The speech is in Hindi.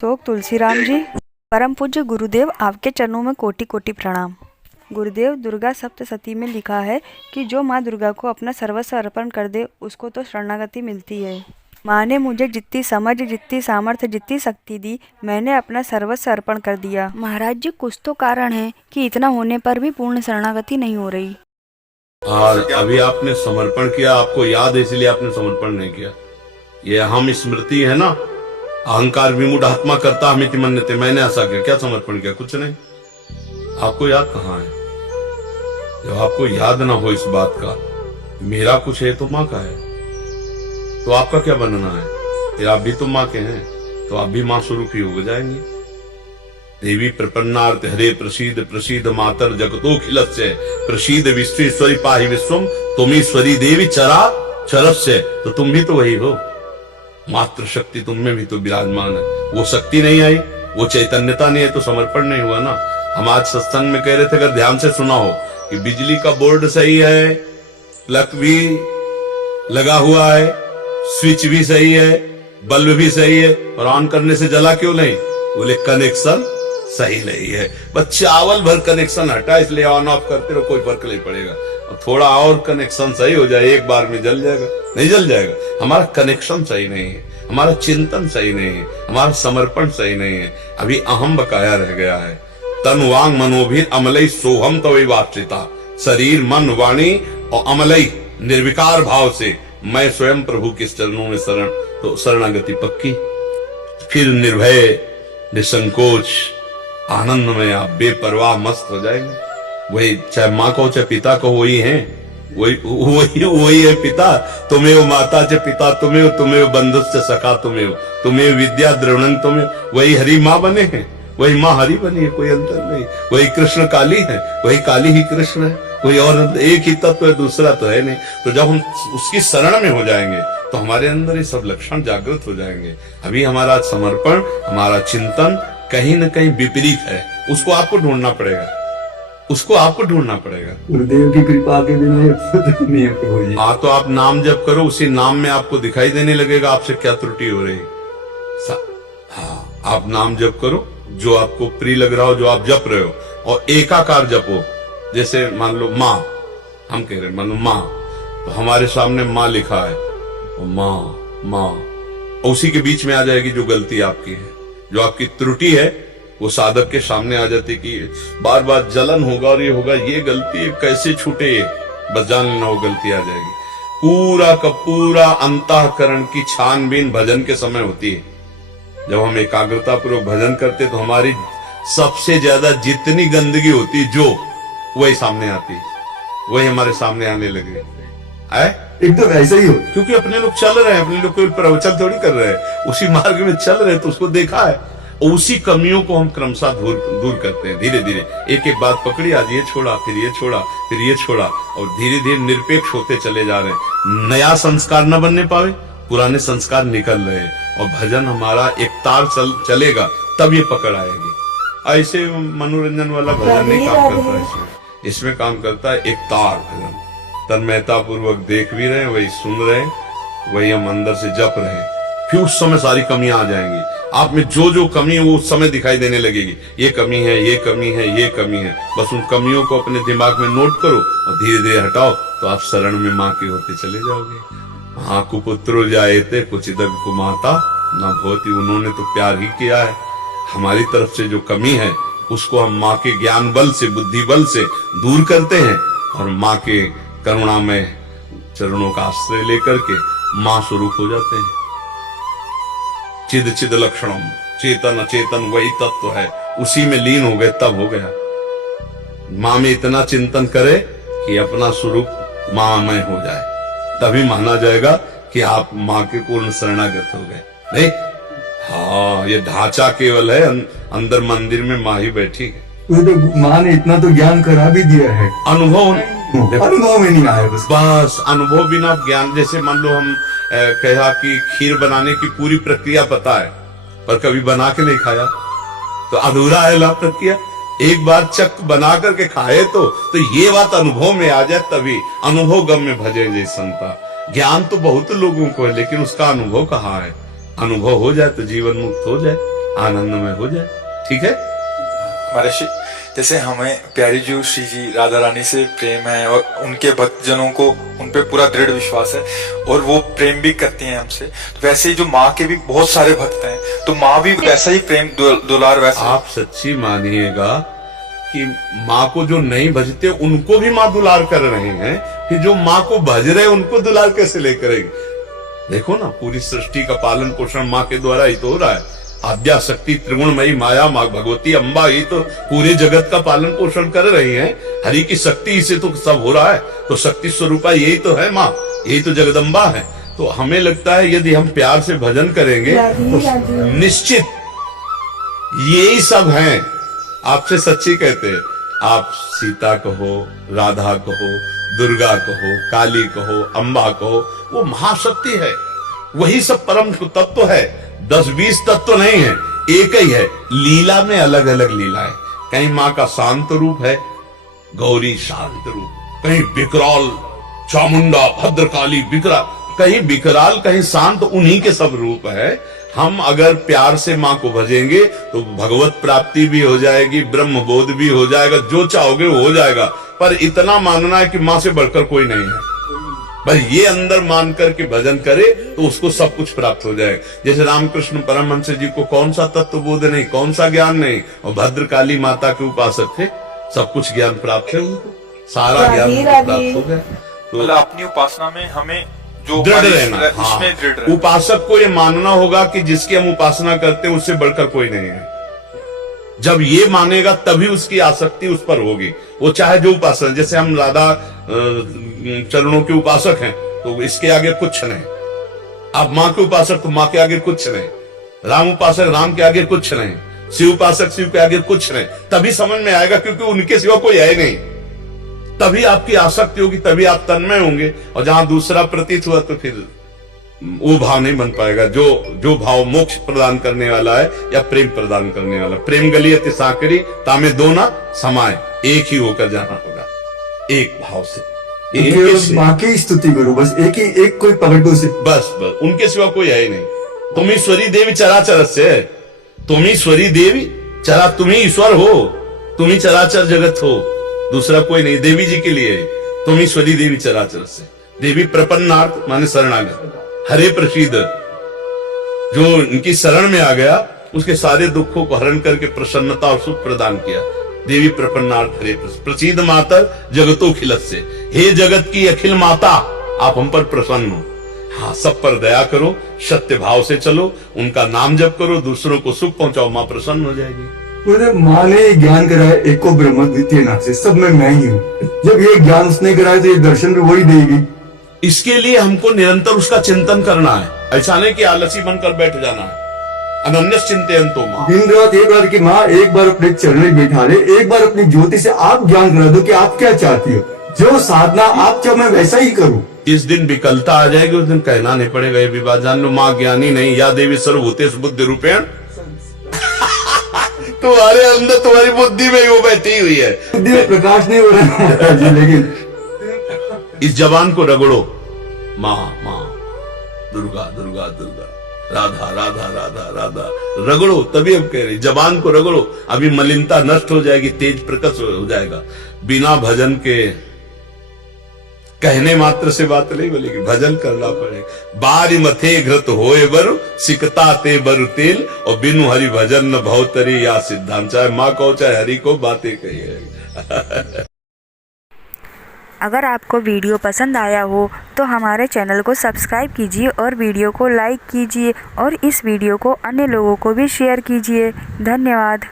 तो तुलसीराम जी, परम पूज्य गुरुदेव, आपके चरणों में कोटि कोटि प्रणाम। गुरुदेव, दुर्गा सप्तशती में लिखा है कि जो माँ दुर्गा को अपना सर्वस्व अर्पण कर दे उसको तो शरणागति मिलती है। माँ ने मुझे जितनी समझ, जितनी सामर्थ्य, जितनी शक्ति दी, मैंने अपना सर्वस्व अर्पण कर दिया। महाराज जी, कुछ तो कारण है कि इतना होने पर भी पूर्ण शरणागति नहीं हो रही। अभी आपने समर्पण किया, आपको याद है इसलिए आपने समर्पण नहीं किया। ये अहम स्मृति है ना, अहंकार विमूढ़ आत्मा करता हमिति मन्यते, मैंने ऐसा किया, क्या समर्पण किया? कुछ नहीं। आपको याद कहाँ है? जब आपको याद ना हो इस बात का, मेरा कुछ है तो माँ का है, तो आपका क्या बनना है? फिर आप भी तो माँ के हैं, तो आप भी माँ स्वरूप ही हो जाएंगे। देवी प्रपन्नार्थ हरे प्रसीद प्रसीद मातर जगतोखिलस्य प्रसीद विश्वेश्वरी पाहि विश्वम तुमीश्वरी देवी चरा चरस्य, तो तुम भी तो वही हो। मात्र शक्ति तुम में भी तो विराजमान है। वो शक्ति नहीं आई, वो चैतन्यता नहीं है, तो समर्पण नहीं हुआ ना। हम आज सत्संग में कह रहे थे, अगर ध्यान से सुना हो, कि बिजली का बोर्ड सही है, प्लग भी लगा हुआ है, स्विच भी सही है, बल्ब भी सही है, और ऑन करने से जला क्यों नहीं? बोले कनेक्शन सही नहीं है। बस चावल भर कनेक्शन हटा, इसलिए ऑन ऑफ करते रहो, कोई फर्क नहीं पड़ेगा। और थोड़ा और कनेक्शन सही हो जाए, एक बार में जल जाएगा? नहीं जल जाएगा। हमारा कनेक्शन सही नहीं है, हमारा चिंतन सही नहीं है, हमारा समर्पण सही नहीं है। अभी अहम बकाया रह गया है। तन वांग मनोभीर अमलई सोहम तवे वाचिता, शरीर मन वाणी और अमलई निर्विकार भाव से मैं स्वयं प्रभु के चरणों में शरण, तो शरणागति पक्की। फिर निर्भय, निसंकोच, आनंद में आप बेपरवाह मस्त हो जाएंगे। वही, चाहे माँ को चाहे पिता को, वही है, वही है पिता। तुम्हें वो माता च पिता तुम्हें हो, तुम्हें बंधुश्च सखा तुम्हें हो, तुम्हें विद्या द्रवणं तुम्हें, वही हरि माँ बने हैं, वही माँ हरि बनी है, कोई अंतर नहीं। वही कृष्ण काली है, वही काली ही कृष्ण है, कोई और एक ही तत्व है, दूसरा तो है नहीं। तो जब हम उसकी शरण में हो जाएंगे तो हमारे अंदर ये सब लक्षण जागृत हो जाएंगे। अभी हमारा समर्पण, हमारा चिंतन कहीं न कहीं विपरीत है, उसको आपको ढूंढना पड़ेगा, उसको आपको ढूंढना पड़ेगा। गुरुदेव की कृपा के बिना नहीं हो जाए। हाँ, तो आप नाम जप करो, उसी नाम में आपको दिखाई देने लगेगा आपसे क्या त्रुटि हो रही। हाँ, आप नाम जप करो, जो आपको प्रिय लग रहा हो, जो आप जप रहे हो, और एकाकार जपो। जैसे मान लो माँ, हम कह रहे मान लो माँ, तो हमारे सामने माँ लिखा है, माँ माँ, उसी के बीच में आ जाएगी जो गलती आपकी है, जो आपकी त्रुटि है, वो साधक के सामने आ जाती कि बार बार जलन होगा और ये होगा, ये गलती है, कैसे छूटे ये, बस जान लेना वो गलती आ जाएगी। पूरा का पूरा अंतःकरण की छानबीन भजन के समय होती है। जब हम एकाग्रता पूर्वक भजन करते तो हमारी सबसे ज्यादा जितनी गंदगी होती जो, वही सामने आती, वही हमारे सामने आने लगे। एकदम ऐसा ही हो, क्योंकि अपने लोग चल रहे हैं, अपने लोग कोई प्रवचन थोड़ी कर रहे हैं, उसी मार्ग में चल रहे हैं, तो उसको देखा है, और उसी कमियों को हम क्रमशः दूर करते हैं। धीरे धीरे एक एक बात पकड़ी, आज ये छोड़ा, फिर ये छोड़ा, फिर ये छोड़ा, और धीरे धीरे निरपेक्ष होते चले जा रहे हैं। नया संस्कार न बनने पावे, पुराने संस्कार निकल रहे हैं, और भजन हमारा एक तार चलेगा, तब ये पकड़ आएगी। ऐसे मनोरंजन वाला भजन नहीं काम करता, इसमें काम करता है एक तार भजन। तन्मयता पूर्वक देख भी रहे, वही सुन रहे, वही हम अंदर से जप रहे, फिर उस समय सारी कमियां आ जाएंगी। आप में जो जो कमी है वो उस समय दिखाई देने लगेगी, ये कमी है, ये कमी है, ये कमी है। बस उन कमियों को अपने दिमाग में नोट करो और धीरे धीरे हटाओ, तो आप शरण में माँ के होते चले जाओगे। हाँ, कुपुत्रो जायते कुचिदग कुमाता न भवति, उन्होंने तो प्यार ही किया है। हमारी तरफ से जो कमी है उसको हम माँ के ज्ञान बल से, बुद्धि बल से दूर करते हैं, और माँ के करुणा में चरणों का आश्रय लेकर के माँ स्वरूप हो जाते हैं। चिद चिद लक्षणम, चेतन अचेतन वही तत्व है, उसी में लीन हो गए, तब हो गया। माँ में इतना चिंतन करे कि अपना स्वरूप माँमय हो जाए, तभी माना जाएगा कि आप माँ के पूर्ण शरणागत हो गए। नहीं, हाँ, ये ढांचा केवल है, अंदर मंदिर में माँ ही बैठी है। तो माँ ने इतना तो ज्ञान करा भी दिया है, अनुभव में नहीं आया बस अनुभव बिना ज्ञान। जैसे मान लो हम कहा कि खीर बनाने की पूरी प्रक्रिया पता है, पर कभी बना के नहीं खाया, तो अधूरा है ला प्रक्रिया। एक बार चक बना करके खाए तो ये बात अनुभव में आ जाए, तभी अनुभव गम में भजे जय संता। ज्ञान तो बहुत लोगों को है, लेकिन उसका अनुभव कहाँ है? अनुभव हो जाए तो जीवन मुक्त हो जाए। आनंदमय हो जाए। ठीक है। महर्षि, जैसे हमें प्यारी जो श्री जी राधा रानी से प्रेम है और उनके भक्तजनों को उन पे पूरा दृढ़ विश्वास है और वो प्रेम भी करती हैं हमसे, तो वैसे ही जो माँ के भी बहुत सारे भक्त हैं, तो माँ भी वैसा ही प्रेम दुलार वैसा। आप सच्ची मानिएगा कि माँ को जो नहीं भजते उनको भी माँ दुलार कर रहे हैं, कि जो माँ को भज रहे उनको दुलार कैसे ले करेंगे। देखो ना, पूरी सृष्टि का पालन पोषण माँ के द्वारा ही तो हो रहा है। आद्या शक्ति त्रिगुणमयी माया माँ भगवती अम्बा ही तो पूरे जगत का पालन पोषण कर रही हैं। हरि की शक्ति से तो सब हो रहा है। तो शक्ति स्वरूपा यही तो है माँ, यही तो जगदम्बा है। तो हमें लगता है यदि हम प्यार से भजन करेंगे तो निश्चित यही सब हैं। आपसे सच्ची कहते हैं, आप सीता कहो, राधा कहो, दुर्गा कहो, काली कहो, अम्बा कहो, वो महाशक्ति है। वही सब परम तत्व है। 10-20 तत्व नहीं है, एक ही है। लीला में अलग अलग लीला है। कहीं माँ का शांत रूप है, गौरी शांत रूप, कहीं विकराल चामुंडा भद्रकाली विकराल, कहीं विकराल कहीं शांत, उन्हीं के सब रूप है। हम अगर प्यार से माँ को भजेंगे तो भगवत प्राप्ति भी हो जाएगी, ब्रह्म बोध भी हो जाएगा, जो चाहोगे वो हो जाएगा। पर इतना मानना है कि माँ से बढ़कर कोई नहीं है। भाई ये अंदर मान करके भजन करे तो उसको सब कुछ प्राप्त हो जाएगा। जैसे रामकृष्ण परमहंस जी को कौन सा तत्व बोध नहीं, कौन सा ज्ञान नहीं, और भद्रकाली माता के उपासक थे, सब कुछ ज्ञान प्राप्त है उनको, सारा ज्ञान प्राप्त हो गया। तो मतलब अपनी उपासना में हमें जो दृढ़ रहना। हाँ, उसमें दृढ़ रहना। उपासक को ये मानना होगा कि जिसकी हम उपासना करते हैं उससे बढ़कर कोई नहीं है। जब ये मानेगा तभी उसकी आसक्ति उस पर होगी। वो चाहे जो उपासना, जैसे हम राधा चरणों के उपासक हैं तो इसके आगे कुछ नहीं। आप माँ के उपासक तो माँ के आगे कुछ नहीं, राम उपासक राम के आगे कुछ नहीं, शिव उपासक शिव के आगे कुछ नहीं। तभी समझ में आएगा, क्योंकि उनके सिवा कोई है नहीं। तभी आपकी आसक्ति होगी, तभी आप तन्मय होंगे। और जहां दूसरा प्रतीत हुआ तो फिर वो भाव नहीं बन पाएगा, जो भाव मोक्ष प्रदान करने वाला है या प्रेम प्रदान करने वाला। प्रेम गलियत साकरी तामे दो ना समाए, एक ही होकर जाना होगा, एक भाव से। माँ की स्तुति करो, बस एक कोई पकड़ दो से, बस उनके सिवा कोई है ही नहीं। तुम ईश्वरी देवी चराचर से, तुम ईश्वरी देवी चरा, तुम ही ईश्वर हो, तुम ही चराचर जगत हो, दूसरा कोई नहीं। देवी जी के लिए तुम ईश्वरी देवी चराचर से। देवी प्रपन्नार्थ माने शरणागत, हरे प्रसीद, जो इनकी शरण में आ गया उसके सारे दुखों को हरण करके प्रसन्नता और सुख प्रदान किया। देवी प्रपन्नार्थ हरे प्रसीद मातर जगतो खिलत से, हे जगत की अखिल माता आप हम पर प्रसन्न हो। हाँ, सब पर दया करो, सत्य भाव से चलो, उनका नाम जप करो, दूसरों को सुख पहुंचाओ, माँ प्रसन्न हो जाएगी। माँ ने ज्ञान कराया एक को ब्रह्म द्वितीय नाथ से, सब में मैं ही हूँ। जब ये ज्ञान उसने कराया तो ये दर्शन भी वही देगी। इसके लिए हमको निरंतर उसका चिंतन करना है। ऐसा नहीं कि आलसी बनकर बैठ जाना है। अनन्य चिंतयन्तो माँ, दिन रात एक बार की माँ, एक बार अपने चरण में बैठा ले, एक बार अपनी ज्योति से आप ज्ञान करा दो कि आप क्या चाहती हो, जो साधना आप चाहो मैं वैसा ही करूँ। इस दिन विकलता आ जाएगी, उस दिन कहना नहीं पड़ेगा ये विवाद जान लो, माँ ज्ञानी नहीं, या देवी सर्वभूतेषु बुद्धि रूपेण तुम्हारे अंदर तुम्हारी बुद्धि में वो बैठी हुई है। बुद्धि में प्रकाश नहीं हो रहा है जी, लेकिन इस जबान को रगड़ो, माँ माँ, दुर्गा दुर्गा दुर्गा, राधा राधा राधा राधा, रगड़ो। तभी हम कह रहे जबान को रगड़ो, अभी मलिनता नष्ट हो जाएगी, तेज प्रकट हो जाएगा। बिना भजन के कहने मात्र से बात नहीं बोलेगी, भजन करना पड़ेगा। बारी मथे घृत होए बर सिकता ते बर तेल, और बिनु हरि भजन न भवतरी या सिद्धांत। चाहे माँ को चाहे हरि को बातें कही है। अगर आपको वीडियो पसंद आया हो तो हमारे चैनल को सब्सक्राइब कीजिए और वीडियो को लाइक कीजिए और इस वीडियो को अन्य लोगों को भी शेयर कीजिए। धन्यवाद।